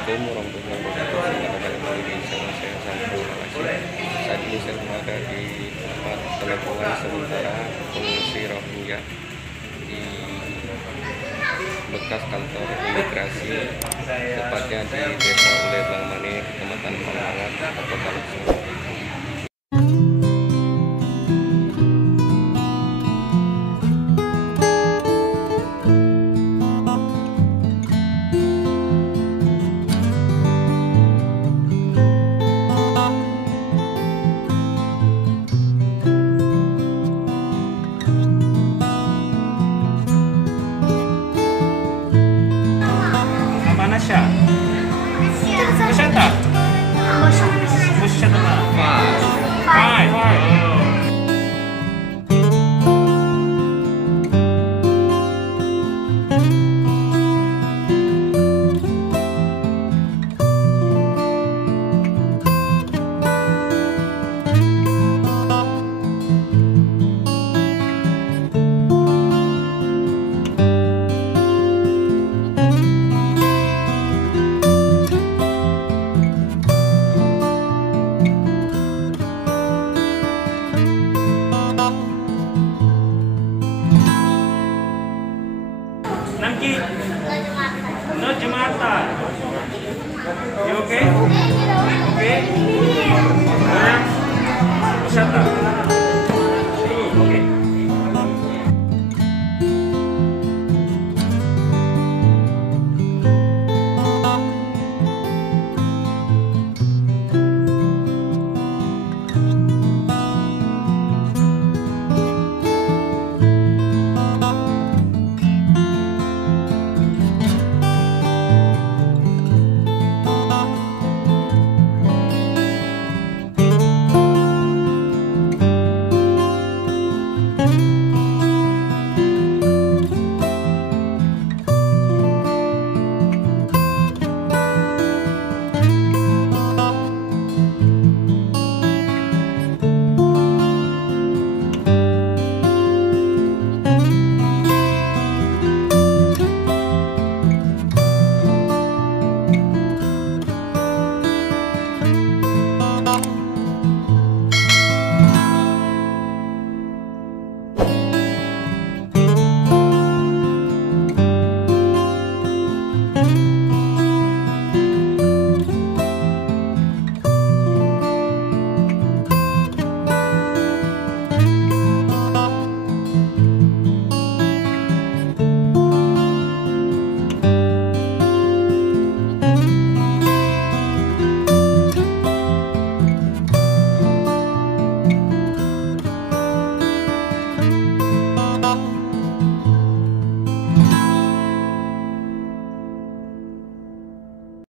Assalamualaikum warahmatullahi wabarakatuh. Selamat datang kembali di channel saya Samsul Lawasi. Saat ini saya berada di tempat penampungan sementara pengungsi Rohingya di bekas kantor imigrasi, tepatnya di Desa Ulir Langmani, Kecamatan Pamangat, Kabupaten Sumut. Nasya? Masyata? Masyata na? Five. Nangki? No Jumata. You okay? Okay?